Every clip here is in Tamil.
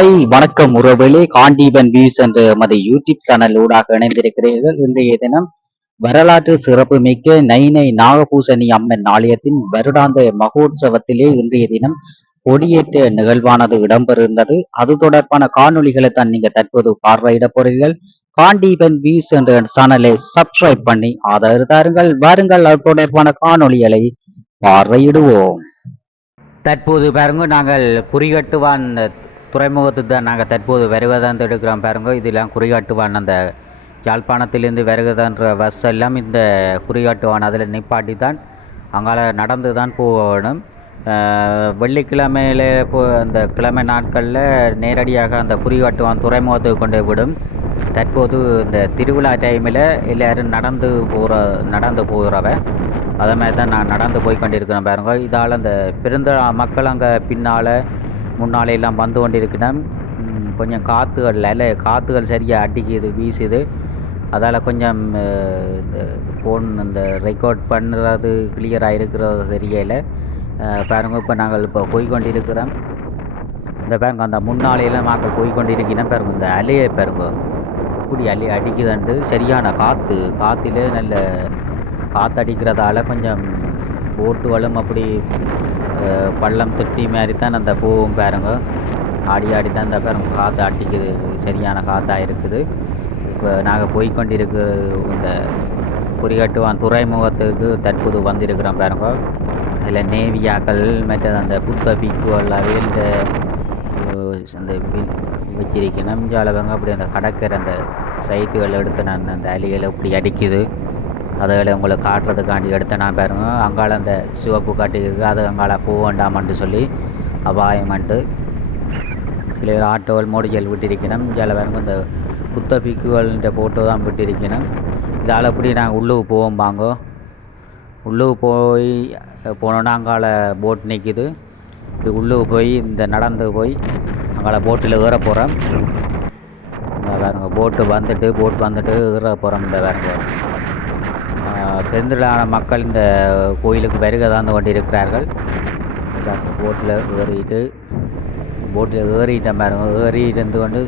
ஹாய் வணக்கம் உறவுகளே, காண்டீபன் வியூஸ் என்ற எமது யூடியூப் சேனல் ஊடாக இணைந்திருக்கிறீர்கள். இன்றைய தினம் வரலாற்று சிறப்புமிக்க நைனை நாகபூசணி அம்மன் ஆலயத்தின் வருடாந்த மகோற்சவத்திலே இன்றைய தினம் கொடியேற்ற நிகழ்வானது இடம்பெறுகின்றது. அது தொடர்பான காணொளிகளை தான் நீங்க தற்போது பார்வையிட போறீர்கள். காண்டீபன் வியூஸ் என்ற சேனலை சப்ஸ்கிரைப் பண்ணி ஆதரவு தாருங்கள். வாருங்கள், அது தொடர்பான காணொளிகளை பார்வையிடுவோம். தற்போது பாருங்க, நாங்கள் குறிகட்டுவான் துறைமுகத்துக்கு தான் நாங்கள் தற்போது வருவதான் எடுக்கிறோம். பாருங்க, இதெல்லாம் குறிகாட்டுவான் அந்த யாழ்ப்பாணத்திலிருந்து வருகிறன்ற பஸ் எல்லாம் இந்த குறிகாட்டுவான் அதில் நிப்பாட்டி தான் அங்கால நடந்து தான் போகணும். வெள்ளிக்கிழமையில அந்த கிழமை நாட்களில் நேரடியாக அந்த குறிகாட்டுவான் துறைமுகத்துக்கு கொண்டு விடும். தற்போது இந்த திருவிழா டைமில் எல்லோரும் நடந்து போகிறவ அதே மாதிரி தான் நான் நடந்து போய் கொண்டிருக்கிறேன். பாருங்க, இதால் அந்த பிறந்த மக்கள் அங்கே முன்னாலே எல்லாம் வந்து கொண்டிருக்கணும். கொஞ்சம் காற்றுகள் சரியாக அடிக்குது, வீசுது. அதால் கொஞ்சம் ஃபோன் இந்த ரெக்கார்ட் பண்ணுறது கிளியராக இருக்கிறது தெரியலை. பாருங்க, இப்போ நாங்கள் போய்கொண்டிருக்கிறோம். இந்த பாருங்க, அந்த முன்னாலையெல்லாம் மக்கள் போய்கொண்டிருக்கிறோம். பாருங்க, இந்த அலையை பாருங்க இப்படி அடிக்குதுண்டு. சரியான காற்றுல நல்ல காற்று அடிக்கிறதால கொஞ்சம் போட்டுகளும் அப்படி பள்ளம் திட்டி மாதிரி தான் அந்த பூவும் பாருங்க ஆடி தான் இந்த பாருங்க காற்று அடிக்குது. சரியான காற்றாக இருக்குது. இப்போ நாங்கள் போய்கொண்டிருக்கிற இந்த குறிகாட்டுவான் துறைமுகத்துக்கு தற்போது வந்திருக்கிறோம். பாருங்க, அதில் நேவியாக்கள் மற்றது அந்த புத்த பீக்குகள் அவையில் அந்த வச்சிருக்கணும். ஜாலவங்க அப்படி அந்த கடற்கரை அந்த சைட்டுகள் எடுத்து நான் அந்த அலிகளை இப்படி அடிக்குது. அதில் உங்களை காட்டுறதுக்காண்டி எடுத்து நான் பாருங்க, அங்கால அந்த சிவப்பு காட்டிருக்கு, அது அங்கால போக வேண்டாமன்ட்டு சொல்லி அபாயமன்ட்டு சில ஆட்டோகள் மோடிகள் விட்டிருக்கணும். இதில் பாருங்க, இந்த புத்த பீக்குகள்ன்ற போட்டோ தான் விட்டிருக்கணும். இதால் அப்படி நாங்கள் உள்ளுக்கு போவோம். பாங்கோ உள்ளுக்கு போனோன்னா அங்கால போட் நிற்கிது. இப்படி உள்ளுக்கு போய் இந்த நடந்து போய் அங்கால போட்டில் ஏற போகிறோம். இந்த பாருங்க, போட் வந்துட்டு ஏற போகிறோம். இந்த பாருங்க, பெருந்திரளான மக்கள் இந்த கோயிலுக்கு வருகை தந்து கொண்டிருக்கிறார்கள். போட்டில் ஏறிட்ட பாருங்க, ஏறிட்டு கொண்டு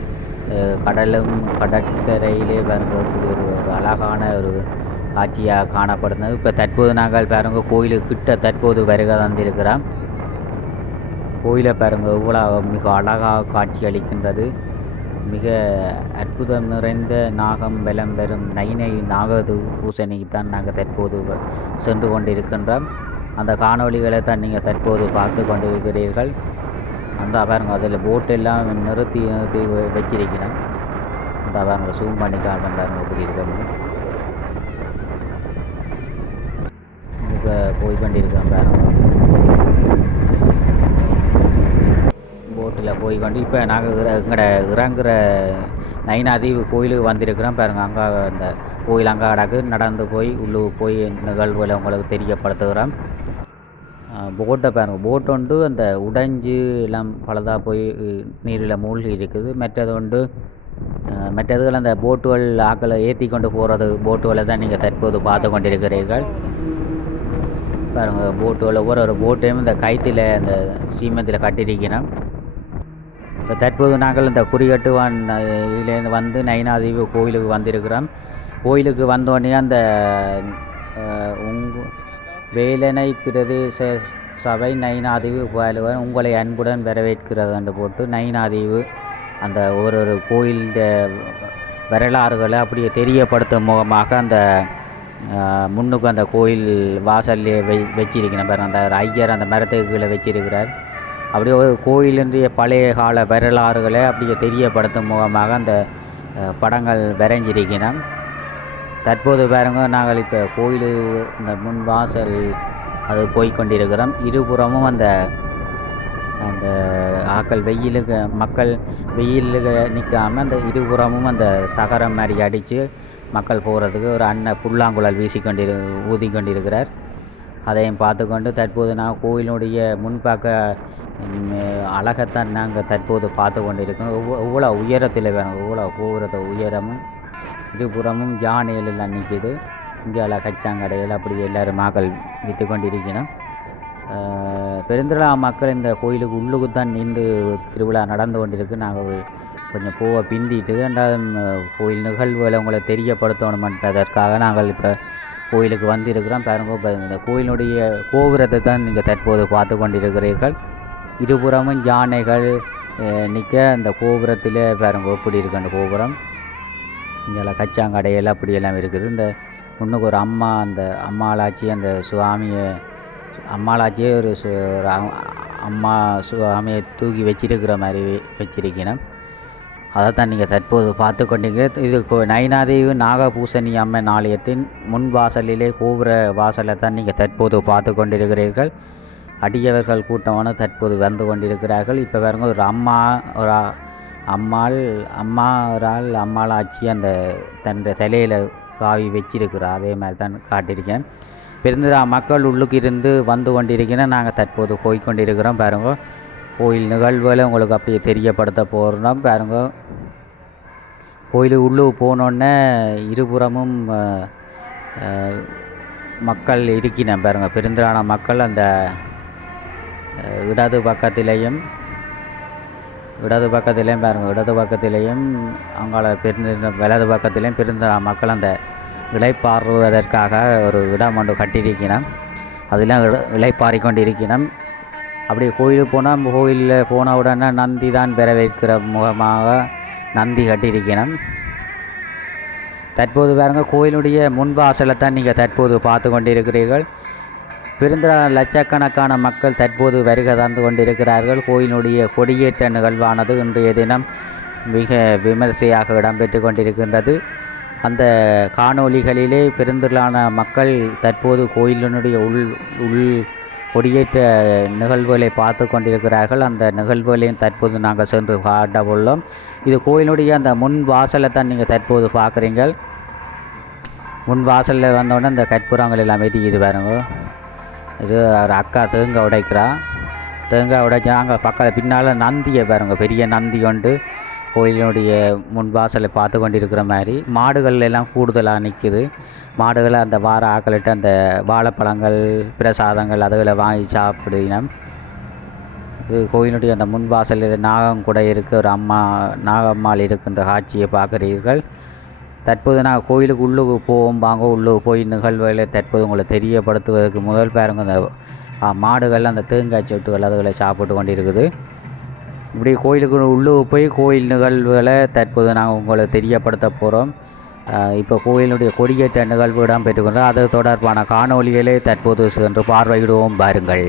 கடற்கரையிலே பாருங்க ஒரு அழகான ஒரு காட்சியாக காணப்படுகிறது. இப்போ தற்போது நாங்கள் பாருங்க கோயிலுக்கிட்ட தற்போது வருகை தந்திருக்கிறோம். கோயிலை பாருங்க இவ்வளோ மிக அழகாக காட்சி அளிக்கின்றது. மிக அற்புதம் நிறைந்த நாகம் பலம் பெறும் நைனை நாகபூசணிக்கு தான் நாங்கள் தற்போது சென்று கொண்டிருக்கின்றோம். அந்த காணொளிகளை தான் நீங்கள் தற்போது பார்த்து கொண்டிருக்கிறீர்கள். அந்த பாருங்க, அதில் போட்டெல்லாம் நிறுத்தி வச்சிருக்கிறோம். அந்த பாருங்க, சூம் பண்ணி காட்டும் பாருங்க எப்படி இருக்கணும். இப்போ போய்கொண்டிருக்கிறோம். பாருங்க, போட்டில் போய்கொண்டு இப்போ நாங்கள் இறங்குற நைனாதீவு கோயிலுக்கு வந்திருக்கிறோம். பாருங்கள், அங்கே அந்த கோயில் அங்கே அடக்கு நடந்து போய் உள்ளுக்கு போய் நிகழ்வுகளை உங்களுக்கு தெரியப்படுத்துகிறோம். போட்டை பாருங்கள், போட்டு ஒன்று அந்த உடைஞ்சு எல்லாம் பலதாக போய் நீரில் மூழ்கி இருக்குது. மற்றதுகள் அந்த போட்டுகள் ஆக்களை ஏற்றி கொண்டு போகிறது போட்டுகளை தான் நீங்கள் தற்போது பார்த்து கொண்டிருக்கிறீர்கள். பாருங்கள், போட்டுகள் ஒவ்வொரு போட்டையும் இந்த கைத்தில் அந்த சீமத்தில் கட்டியிருக்கணும். இப்போ தற்போது நாங்கள் இந்த குறிகட்டுவான் இதிலேருந்து வந்து நைனாதீவு கோயிலுக்கு வந்திருக்கிறோம். கோயிலுக்கு வந்தோடனே அந்த வேலனை பிரதேச சபை நைனாதீவு பாலுவன் உங்களை அன்புடன் வரவேற்கிறது என்று போட்டு நைனாதீவு அந்த ஒரு கோயில் வரலாறுகளை அப்படியே தெரியப்படுத்தும் முகமாக அந்த முன்னுக்கு அந்த கோயில் வாசல்லே வச்சிருக்கிறேன். பாருங்கள், அந்த ஐயர் அந்த மரத்துக்கு கீழே வச்சிருக்கிறார். அப்படியே ஒரு கோயிலின்றைய பழைய கால வரலாறுகளை அப்படியே தெரியப்படுத்தும் முகமாக அந்த படங்கள் வரைஞ்சிருக்கணும். தற்போது பாருங்க, நாங்கள் இப்போ கோயில் இந்த முன் வாசல் அது போய்கொண்டிருக்கிறோம். இருபுறமும் அந்த மக்கள் வெயிலுக்கு நிற்காமல் அந்த இருபுறமும் அந்த தகரம் மாதிரி அடித்து மக்கள் போகிறதுக்கு ஒரு அண்ணன் புல்லாங்குழல் ஊதி கொண்டிருக்கிறார். அதையும் பார்த்துக்கொண்டு தற்போது நான் கோயிலுடைய முன்பாக்க அழகைத்தான் நாங்கள் தற்போது பார்த்து கொண்டிருக்கோம். இவ்வளோ உயரத்தில் வேணும், இவ்வளோ கோபுரத்தை உயரமும் இருபுறமும் யானைகள் எல்லாம் நிற்கிது. இங்கே கச்சாங்கடையில் அப்படி எல்லோரும் மக்கள் விற்று கொண்டிருக்கணும். பெருந்திரளா மக்கள் இந்த கோயிலுக்கு உள்ளுக்கு தான் நின்று திருவிழா நடந்து கொண்டிருக்கு. நாங்கள் கொஞ்சம் பிந்திட்டு ரெண்டாவது கோயில் நிகழ்வுகளை உங்களை தெரியப்படுத்தணுமென்றதற்காக நாங்கள் இப்போ கோயிலுக்கு வந்திருக்கிறோம். பாருங்க, இப்போ இந்த கோயிலுடைய கோபுரத்தை தான் நீங்கள் தற்போது பார்த்து கொண்டிருக்கிறீர்கள். இருபுறமும் யானைகள் நிற்க அந்த கோபுரத்தில் பாருங்க எப்படி இருக்குது அந்த கோபுரம். இங்கே கச்சாங்கடையெல்லாம் அப்படியெல்லாம் இருக்குது. இந்த முன்னுக்கு ஒரு அம்மா, அந்த அம்மாளாச்சி அந்த சுவாமியை அம்மாளாச்சியே ஒரு அம்மா சுவாமியை தூக்கி வச்சிருக்கிற மாதிரி வச்சிருக்கணும். அதை தான் நீங்கள் தற்போது பார்த்து கொண்டீங்க. இது நயினாதேவி நாகபூசணி அம்மன் ஆலயத்தின் முன் வாசலிலே கோபுர வாசலை தான் நீங்கள் தற்போது பார்த்து கொண்டிருக்கிறீர்கள். அடியவர்கள் கூட்டமான தற்போது வந்து கொண்டிருக்கிறார்கள். இப்போ பாருங்க, ஒரு அம்மாளாச்சி அந்த தன் தலையில் காவி வச்சிருக்கிறோம். அதே மாதிரி தான் காட்டியிருக்கேன். பெருந்திரா மக்கள் உள்ளுக்கு இருந்து வந்து கொண்டிருக்கிறேன். நாங்கள் தற்போது போய்கொண்டிருக்கிறோம். பாருங்க, கோயில் நிகழ்வுகளை உங்களுக்கு அப்படியே தெரியப்படுத்த போகிறோம். பாருங்க, கோயிலுக்கு உள்ளுக்கு போனோடனே இருபுறமும் மக்கள் இருக்கினேன். பாருங்க, பெருந்திரான மக்கள் அந்த இடது பக்கத்திலையும் பாருங்கள், இடது பக்கத்திலையும் அங்கால வலது பக்கத்திலையும் பெருந்திரா மக்கள் அந்த இளைப்பாறுவதற்காக ஒரு இடம் ஒன்று கட்டியிருக்கணும். அதெல்லாம் இளைப்பாறிக்கொண்டு இருக்கணும். அப்படி கோயிலுக்கு போனால் கோயிலில் போன உடனே நந்தி தான் வரவேற்கிற முகமாக நந்தி கட்டியிருக்கணும். தற்போது பாருங்கள், கோயிலுடைய முன்வாசலை தான் நீங்கள் தற்போது பார்த்து கொண்டிருக்கிறீர்கள். பெருந்திரா லட்சக்கணக்கான மக்கள் தற்போது வருகை தந்து கொண்டிருக்கிறார்கள். கோயிலுடைய கொடியேற்ற நிகழ்வானது இன்றைய தினம் மிக விமர்சையாக இடம்பெற்று கொண்டிருக்கின்றது. அந்த காணொளிகளிலே பெருந்திரளான மக்கள் தற்போது கோயிலினுடைய உள் கொடியேற்ற நிகழ்வுகளை பார்த்து கொண்டிருக்கிறார்கள். அந்த நிகழ்வுகளையும் தற்போது நாங்கள் சென்று காட்ட உள்ளோம். இது கோயிலுடைய அந்த முன் வாசலை தான் நீங்கள் தற்போது பார்க்குறீங்கள். முன் வாசலில் வந்தோடனே இந்த கற்பூரங்கள் எல்லாம் இது பாருங்க. இது ஒரு அக்கா தேங்காய் உடைக்கிறா. தேங்காய் உடைச்சா அங்கே பக்கத்தில் பின்னால் நந்தியை பாருங்க, பெரிய நந்தி கொண்டு கோயிலினுடைய முன் வாசலை பார்த்து கொண்டிருக்கிற மாதிரி. மாடுகள் எல்லாம் கூடுதலாக நிற்குது. மாடுகளை அந்த வார ஆக்களிட்டு அந்த வாழைப்பழங்கள், பிரசாதங்கள் அதுகளை வாங்கி சாப்பிடுவினோம். இது கோயிலுடைய அந்த முன் வாசலில் நாகம் கூட இருக்க ஒரு நாகம்மாள் இருக்கின்ற காட்சியை பார்க்குறீர்கள். தற்போது நாங்கள் கோயிலுக்கு உள்ளுக்கு வாங்க உள்ளுக்கு போய் நிகழ்வுகளை தற்போது உங்களை தெரியப்படுத்துவதற்கு முதல் பாருங்க, அந்த மாடுகள் அந்த தேங்காய் சொட்டுகள் அதுகளை சாப்பிட்டு கொண்டு இருக்குது. இப்படி கோயிலுக்கு உள்ளுக்கு போய் கோயில் நிகழ்வுகளை தற்போது நாங்கள் உங்களை தெரியப்படுத்த போகிறோம். இப்போ கோயிலுடைய கொடியேற்ற நிகழ்வு இடம் பெற்றுக்கொண்டோம். அது தொடர்பான காணொலிகளை தற்போது சென்று பார்வையிடுவோம். பாருங்கள்.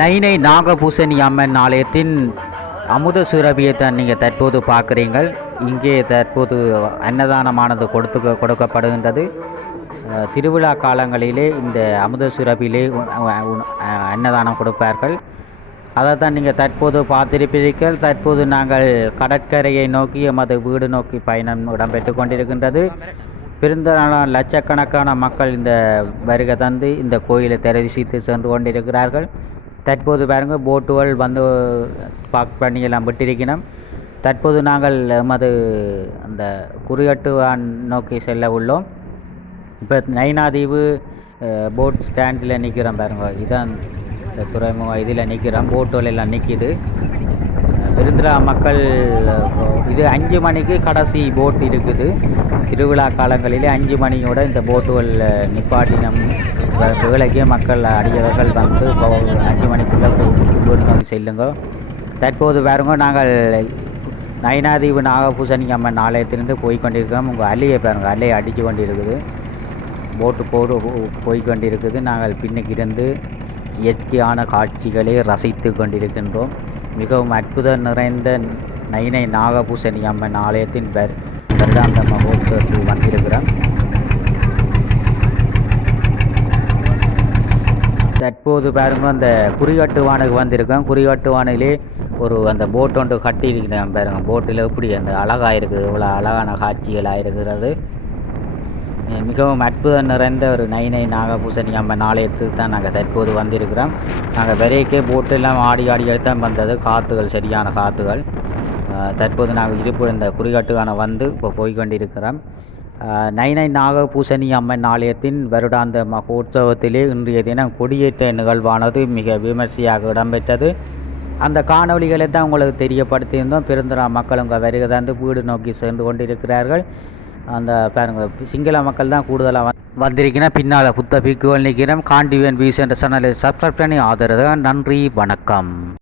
நைனை நாகபூசணி அம்மன் ஆலயத்தின் அமுத சுரபியை தான் நீங்கள் தற்போது பார்க்குறீங்கள். இங்கே தற்போது அன்னதானமானது கொடுக்கப்படுகின்றது. திருவிழா காலங்களிலே இந்த அமுத சுரபியிலே அன்னதானம் கொடுப்பார்கள். அதை தான் நீங்கள் தற்போது பார்த்திருப்பீர்கள். தற்போது நாங்கள் கடற்கரையை நோக்கி எமது வீடு நோக்கி பயணம் இடம்பெற்று கொண்டிருக்கின்றது. பெருந்தாலும் லட்சக்கணக்கான மக்கள் இந்த வருகை தந்து இந்த கோயிலை தரிசித்து சென்று கொண்டிருக்கிறார்கள். தற்போது பாருங்க போட்டுகள் வந்து பார்க் பண்ணி எல்லாம் விட்டிருக்கணும். தற்போது நாங்கள் எமது அந்த குறியட்டுவான் நோக்கி செல்ல உள்ளோம். இப்போ நைனாதீவு போட் ஸ்டாண்டில் நிற்கிறோம் பாருங்க. இதான் இந்த துறைமுகம் இதில் நிற்கிறோம். போட்டுகள் எல்லாம் நிற்கிது. பெருந்திரா மக்கள் இது 5 மணிக்கு கடைசி போட் இருக்குது. திருவிழா காலங்களிலே 5 மணியோட இந்த போட்டுகள் நிப்பாட்டினம் வேலைக்கே மக்கள் அடியவர்கள் வந்து 5 மணிக்குள்ளே வீடு நோக்கி செல்லுங்க. தற்போது பாருங்க நாங்கள் நைனாதீவு நாகபூசணி அம்மன் ஆலயத்திலிருந்து போய்கொண்டிருக்கிறோம். உங்கள் அலையை பாருங்கள், அலையை அடித்து கொண்டு இருக்குது. போட்டு போய்கொண்டிருக்குது. நாங்கள் பின்னுக்கு இருந்து இயற்கையான காட்சிகளை ரசித்து கொண்டிருக்கின்றோம். மிகவும் அற்புதம் நிறைந்த நைனை நாகபூசணி அம்மன் ஆலயத்தின் வருடாந்த மகோத்சவத்தில் வந்திருக்கிறோம். தற்போது பாருங்க அந்த குறிகாட்டுவானுக்கு வந்திருக்கோம். குறிகாட்டுவானிலே ஒரு அந்த போட் ஒன்று கட்டியிருக்கிறேன் பாருங்க. போட்டில் எப்படி அந்த அழகாக இருக்குது, இவ்வளோ அழகான காட்சிகளாக இருக்கிறது. மிகவும் அற்புதம் நிறைந்த ஒரு நைனை நாகபூசணி அம்மன் ஆலயத்துக்கு தான் நாங்கள் தற்போது வந்திருக்கிறோம். நாங்கள் விரைக்கே போட்டெல்லாம் ஆடி தான் வந்தது. காற்றுகள் சரியான காற்றுகள். தற்போது நாங்கள் இருப்பு இந்த குறிகாட்டுக்கான வந்து இப்போ போய்கொண்டிருக்கிறோம். நைனை நாகபூசணி அம்மன் ஆலயத்தின் வருடாந்த மகோத்சவத்திலே இன்றைய தினம் கொடியேற்ற நிகழ்வானது மிக விமர்சையாக இடம்பெற்றது. அந்த காணொலிகளை தான் உங்களுக்கு தெரியப்படுத்தியிருந்தோம். பெருந்திரா மக்கள் உங்கள் வருகை தந்து வீடு நோக்கி சென்று கொண்டிருக்கிறார்கள். அந்த பாருங்க சிங்கள மக்கள் தான் கூடுதலாக வந்திருக்கிறேன். பின்னால் புத்த பிக்குகள் நிற்கிறோம். காண்டிவன் வியூஸ் என்ற சேனலை சப்ஸ்கிரைப் பண்ணி ஆதரவு. நன்றி, வணக்கம்.